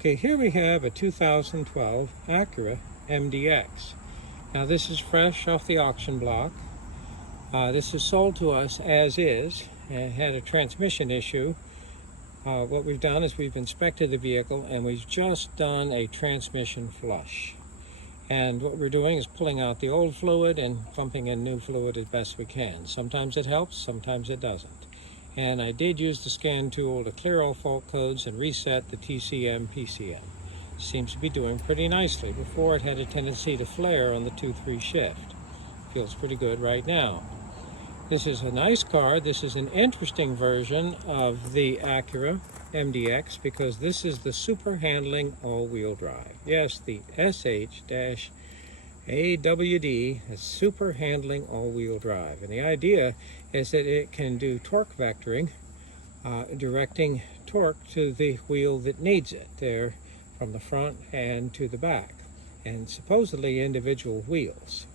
Okay, here we have a 2012 Acura MDX. Now this is fresh off the auction block. This is sold to us as is and had a transmission issue. What we've done is we've inspected the vehicle and we've just done a transmission flush. And what we're doing is pulling out the old fluid and pumping in new fluid as best we can. Sometimes it helps, sometimes it doesn't. And I did use the scan tool to clear all fault codes and reset the TCM PCM. Seems to be doing pretty nicely. Before it had a tendency to flare on the 2-3 shift. Feels pretty good right now. This is a nice car. This is an interesting version of the Acura MDX because this is the super handling all-wheel drive. Yes, the SH-AWD is super handling all-wheel drive. And the idea is that it can do torque vectoring, directing torque to the wheel that needs it, there from the front and to the back, and supposedly individual wheels.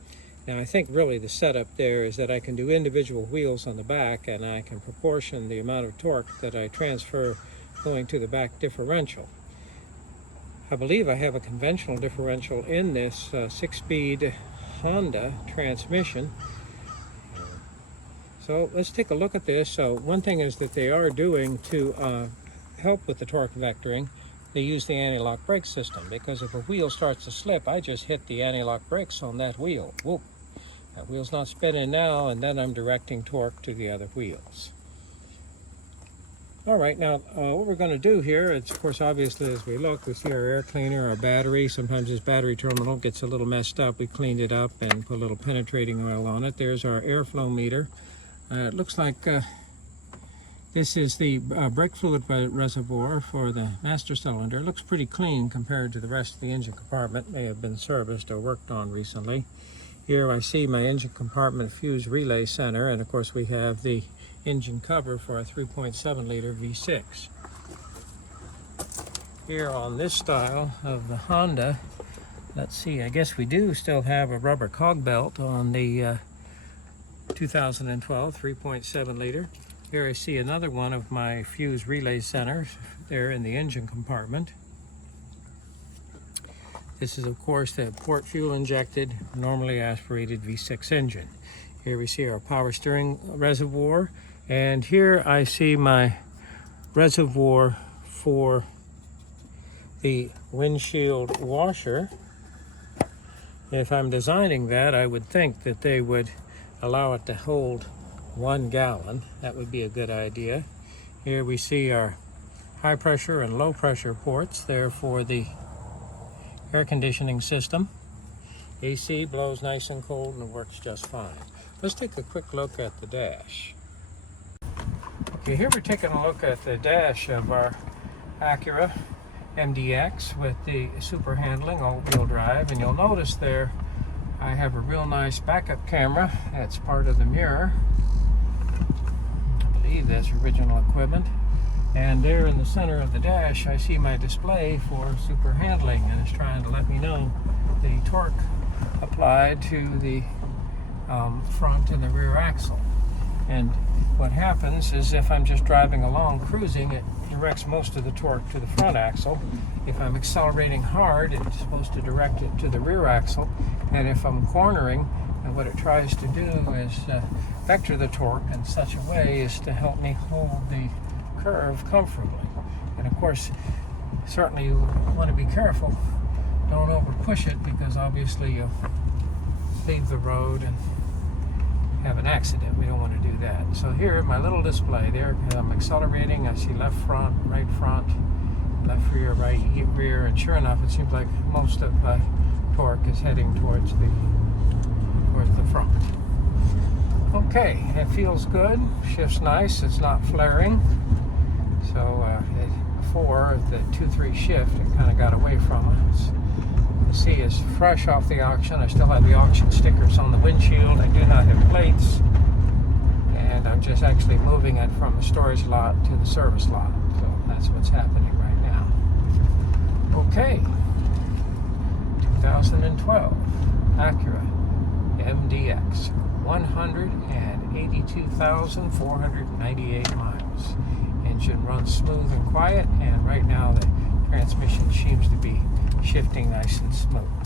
Now I think really the setup there is that I can do individual wheels on the back and I can proportion the amount of torque that I transfer going to the back differential. I believe I have a conventional differential in this 6-speed Honda transmission. So let's take a look at this. So one thing is that they are doing to help with the torque vectoring, they use the anti-lock brake system, because if a wheel starts to slip, I just hit the anti-lock brakes on that wheel. Whoop. That wheel's not spinning now, and then I'm directing torque to the other wheels. All right, now what we're going to do here, it's of course obviously as we look, we see our air cleaner, our battery. Sometimes this battery terminal gets a little messed up. We cleaned it up and put a little penetrating oil on it. There's our airflow meter. It looks like this is the brake fluid reservoir for the master cylinder. It looks pretty clean compared to the rest of the engine compartment. May have been serviced or worked on recently. Here I see my engine compartment fuse relay center, and of course we have the engine cover for a 3.7 liter V6. Here on this style of the Honda, let's see, I guess we do still have a rubber cog belt on the 2012 3.7 liter. Here I see another one of my fuse relay centers there in the engine compartment. This is of course the port fuel injected, normally aspirated V6 engine. Here we see our power steering reservoir, and here I see my reservoir for the windshield washer. If I'm designing that, I would think that they would allow it to hold 1 gallon. That would be a good idea. Here we see our high pressure and low pressure ports there for the air conditioning system. AC blows nice and cold and works just fine. Let's take a quick look at the dash. Okay, here we're taking a look at the dash of our Acura MDX with the super handling all-wheel drive, and you'll notice there I have a real nice backup camera. That's part of the mirror. I believe that's original equipment. And there in the center of the dash, I see my display for super handling, and it's trying to let me know the torque applied to the front and the rear axle. And what happens is if I'm just driving along cruising, it directs most of the torque to the front axle. If I'm accelerating hard, it's supposed to direct it to the rear axle. And if I'm cornering, and what it tries to do is vector the torque in such a way as to help me hold the curve comfortably. And of course, certainly you want to be careful. Don't over push it, because obviously you'll leave the road and have an accident. We don't want to do that. So here, my little display there, I'm accelerating. I see left front, right front, left rear, right rear, and sure enough, it seems like most of the torque is heading towards the front. Okay, it feels good. Shifts nice. It's not flaring. So before the 2-3 shift, it kind of got away from us. You see, it's fresh off the auction. I still have the auction stickers on the windshield. I do not have plates, and I'm just actually moving it from the storage lot to the service lot. So that's what's happening right now. Okay, 2012 Acura MDX, 182,498 miles. Engine runs smooth and quiet, and right now the transmission seems to be shifting nice and smooth.